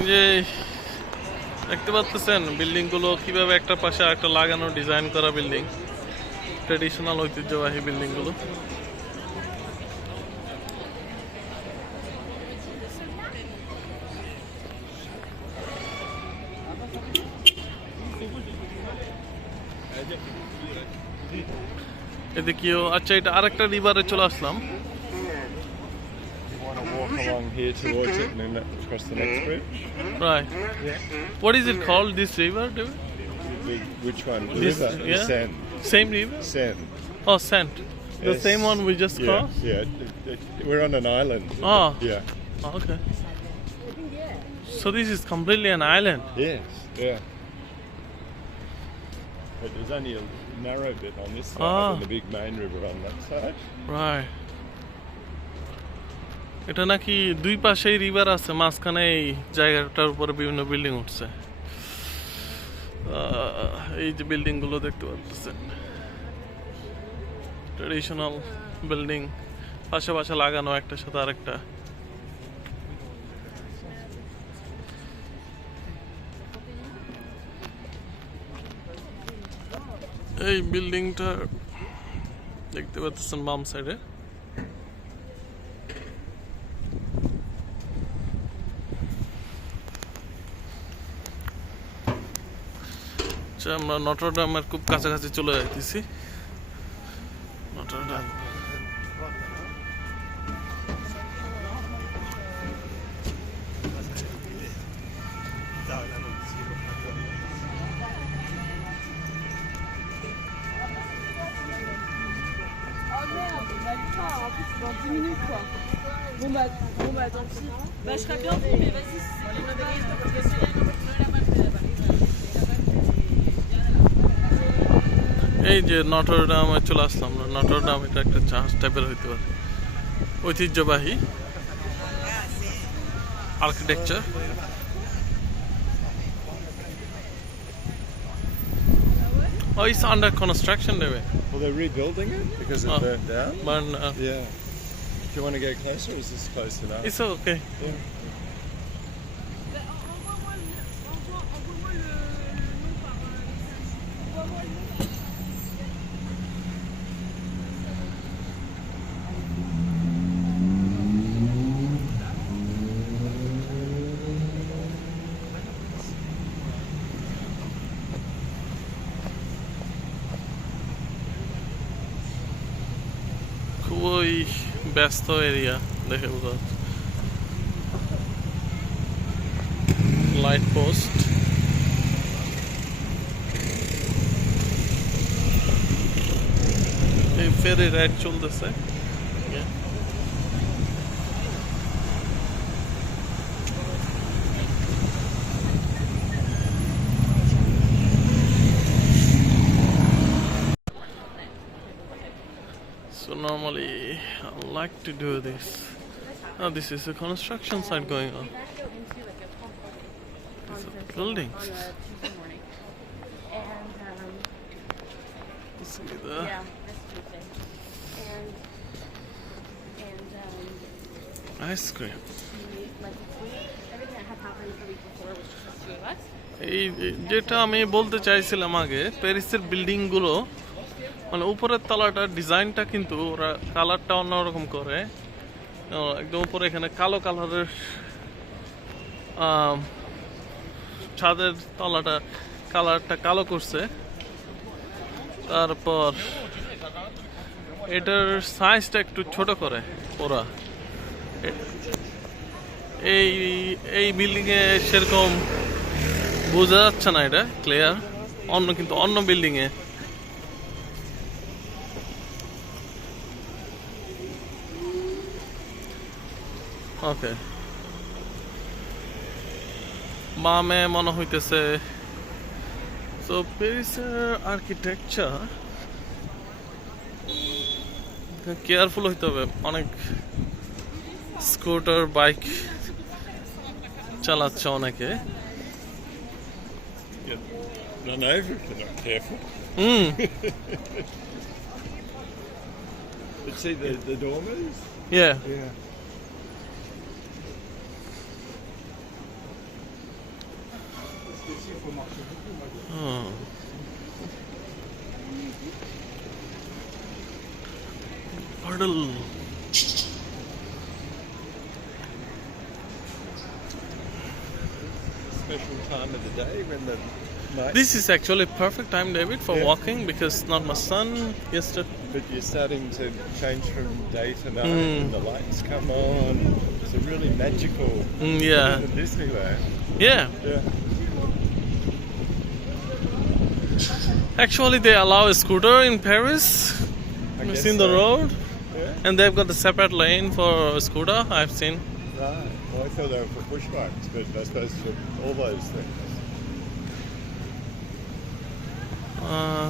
এই যে দেখতে পাচ্ছেন বিল্ডিং গুলো কিভাবে একটা পাশে একটা লাগানো ডিজাইন করা বিল্ডিং, ট্রেডিশনাল ঐতিহ্যবাহী বিল্ডিং গুলো। এদিকেও আচ্ছা, এটা আরেকটা রিভারে চলে আসলাম। Walk along here towards it and then across the next bridge. Right. Yeah. What is it called, this river, David? Which one? The This, river? yeah? Seine. Same river? Seine. Oh, Saint. The Yes. same one we just crossed? Yeah. We're on an island. Oh. Yeah. Oh, okay. So this is completely an island? Yes. Yeah. But there's only a narrow bit on this side and the big main river on that side. Right. এটা নাকি দুই পাশেই রিভার আছে, মাঝখানে এই জায়গাটার উপরে বিভিন্ন বিল্ডিং উঠছে। এই যে বিল্ডিং গুলো দেখতে পাচ্ছেন, ট্রেডিশনাল বিল্ডিং, পাশে পাশে লাগানো একটার সাথে আরেকটা। এই বিল্ডিংটা দেখতে পাচ্ছেন বাম সাইডে। আমরা নটরডামের খুব কাছাকাছি চলে যাইতেছি। Notre Dame dans 10 minutes quoi. Bon bah tant pis. Bah je serais bien venu mais vas-y si এই যে নটরডামে চলে আসলাম। নটরডাম এটা একটা চার্চ টাইপের হইতে পারে, ঐতিহ্যবাহী architecture. Oh, it's under construction, David. Well, they're rebuilding it because it burnt down. But Yeah. Do you want to go closer or is this close enough? it's okay. Yeah. খুবই ব্যস্ত এরিয়া দেখে বোঝা যাচ্ছে। লাইট পোস্ট, এই ferry ride চলতেছে। So normally I like to do this. Oh, this is a construction site going on. These are buildings. See the ice cream. এই যেটা আমি বলতে চাইছিলাম আগে, প্যারিসের বিল্ডিং গুলো মানে উপরের তলাটা ডিজাইনটা কিন্তু ওরা কালারটা অন্যরকম করে। একদম উপরে এখানে কালো কালারের ছাদের তলাটা কালারটা কালো করছে। তারপর এটার সাইজটা একটু ছোট করে ওরা। এই বিল্ডিং এ সেরকম বোঝা যাচ্ছে না এটা ক্লিয়ার, কিন্তু অন্য বিল্ডিং এ ওকে বামে মনে হইতেছে। সো প্যারিসের আর্কিটেকচার কেয়ারফুল হইতে হবে। অনেক স্কুটার বাইক চালাচ্ছে অনেকে। Run over if they're not careful. But see the dormers? Yeah. Yeah. Oh. Puddle. Special time of the day when the night. This is actually perfect time, David, for Yeah. walking because not much sun yesterday. But you're starting to change from day to night, and the lights come on. It's a really magical. Yeah. In Disneyland. Yeah. Yeah. Actually, they allow a scooter in Paris. I You've guess seen the so. road, Yeah. and they've got a separate lane for a scooter. I've seen. Right. Well, I thought they were for push bikes, but I suppose for all those things. Uh,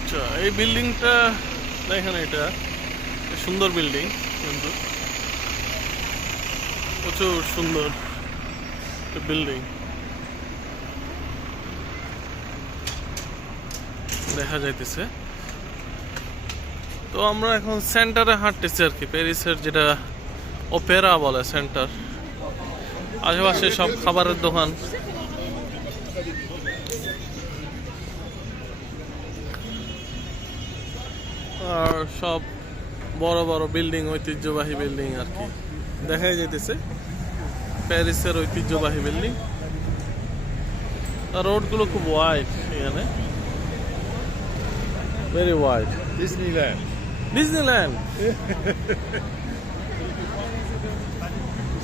আচ্ছা, এই বিল্ডিংটা দেখেন, এটা সুন্দর বিল্ডিং, কিন্তু প্রচুর সুন্দর বিল্ডিং দেখা যাইতেছে। তো আমরা এখন সেন্টারে হাঁটতেছি আর কি, প্যারিসের যেটা ওপেরা বলে সেন্টার। আশেপাশে সব খাবারের দোকান, আর সব বড় বড় বিল্ডিং, ঐতিহ্যবাহী বিল্ডিং আর কি দেখাই যাইতেছে। প্যারিসের ঐতিহ্যবাহী বিল্ডিং। আর রোডগুলো খুব ওয়াইড এখানে, very wide. Disneyland. Disneyland.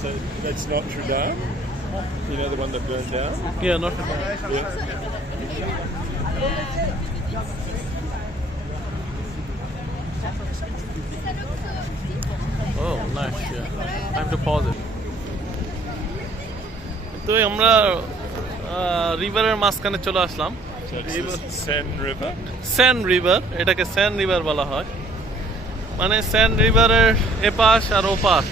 So that's Notre-Dame. You know the one that burned down? Yeah, Notre-Dame. Yeah. Oh, nice. Yeah. I have to pause it. তো আমরা রিভারের মাঝখানে চলে আসলাম। So it's the Seine River. Sen রিভার, এটাকে সেন রিভার বলা হয়। মানে সেন রিভারের এপাশ আর ওপাশ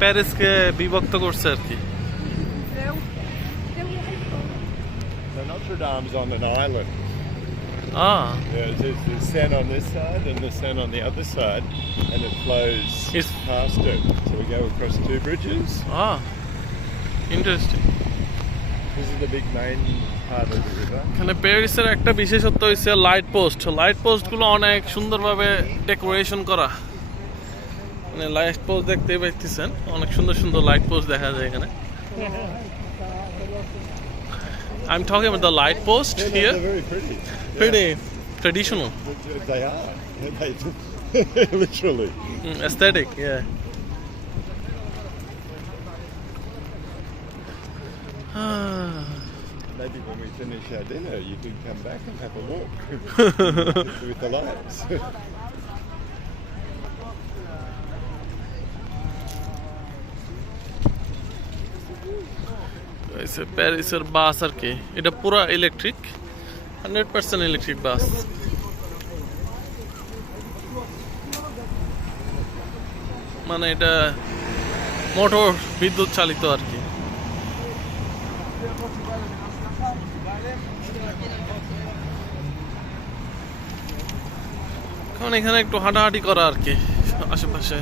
প্যারিসকে বিভক্ত করছে আর কি। So Notre-Dame's on an island. Yeah, there's the Seine on this side and the Seine on the other side, and it flows It's- past it. So we go across two bridges. Interesting. This is the big main part of the river. এখানে প্যারিসের একটা বিশেষত্ব হচ্ছে light post. Light পোস্টগুলো অনেক সুন্দরভাবে ডেকোরেশন করা। মানে লাইট পোস্ট দেখতেই পাইতেছেন, অনেক সুন্দর সুন্দর লাইট পোস্ট দেখা যায় এখানে। I'm talking about the light post Yeah, here. they're very pretty. Pretty traditional, They are. Literally. aesthetic, yeah. Maybe when we finish our dinner, you can come back and have a walk with the lights. প্যারিসের বাস আর কি, এটা পুরো ইলেকট্রিক, 100% electric bus. মানে এটা মোটর বিদ্যুৎ চালিত আর কি। কারণ এখানে একটু হাঁটাহাঁটি করা আর কি আশেপাশে।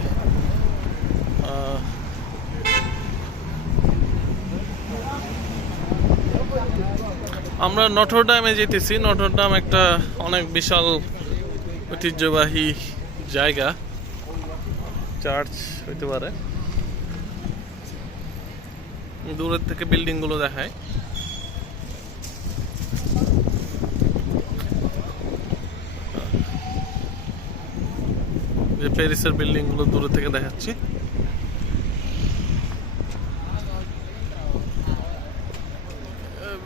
আমরা নটরডামে যেতেছি। নটরডাম একটা অনেক বিশাল ঐতিহ্যবাহী জায়গা, চার্চ হইতে পারে। দূরের থেকে বিল্ডিং গুলো দেখায়। যে প্যারিসের বিল্ডিং গুলো দূরে থেকে দেখাচ্ছি।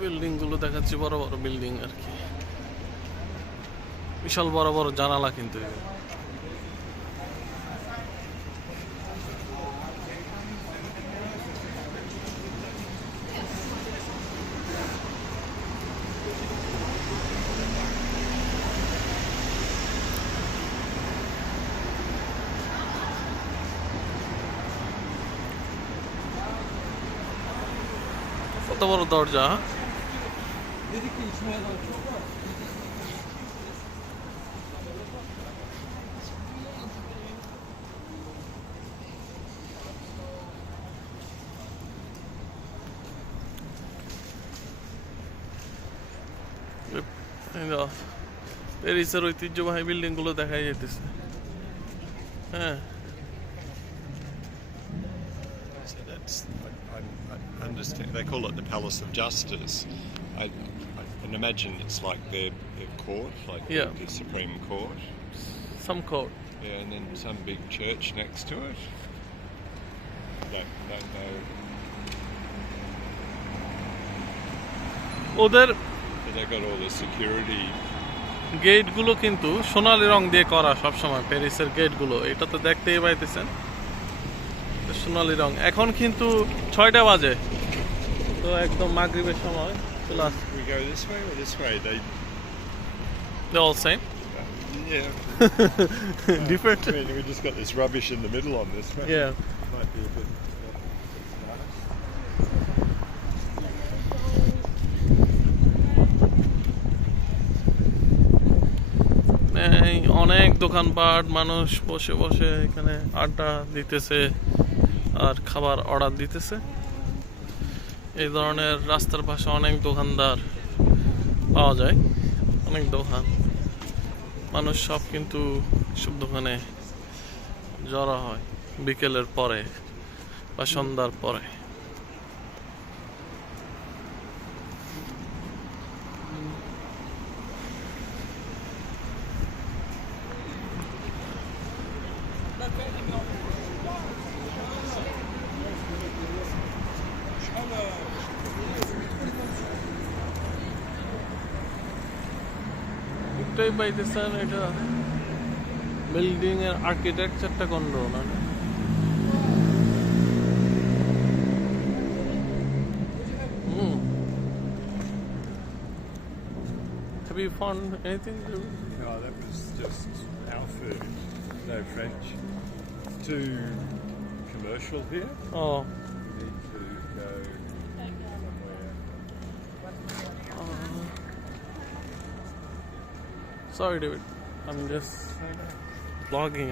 বিল্ডিং গুলো দেখাচ্ছি, বড় বড় বিল্ডিং আর কি, বিশাল বড় বড় জানালা কিন্তু। কত বড় দরজা। প্যারিসের ঐতিহ্যবাহী বিল্ডিং গুলো দেখা যাইতেছে। হ্যাঁ, So I understand. They call it the Palace of Justice. I can imagine it's like their court, like Yeah. the Supreme Court. some court. Yeah, and then some big church next to it. Don't know. ওদের But they got all the security. Gate গুলো কিন্তু সোনালী রং দিয়ে করা সবসময়, প্যারিসের গেট গুলো। এটা তো দেখতেই পাইতেছেন সোনালী রং। এখন কিন্তু 6টা বাজে, তো একদম মাগরিবের সময় চলে আসছে। We go this way or this way? They're all same. Yeah. Different. I mean, we just got this rubbish in the middle on this way. Yeah. Might be a bit. এই অনেক দোকানপাট, মানুষ বসে বসে এখানে আড্ডা দিতেছে আর খাবার অর্ডার দিতেছে। এই ধরনের রাস্তার পাশে অনেক দোকানদার পাওয়া যায়, অনেক দোকান। মানুষ সব কিন্তু সব দোকানে জড়ো হয় বিকেলের পরে বা সন্ধ্যার পরে। দেখতেই পাইতেছেন এটা বিল্ডিং এর আর্কিটেকচারটা কোন ধরনের। Have you found anything? No, that was just our food. No French. Too commercial here. Oh. We need to go somewhere. Sorry, David. I'm just vlogging.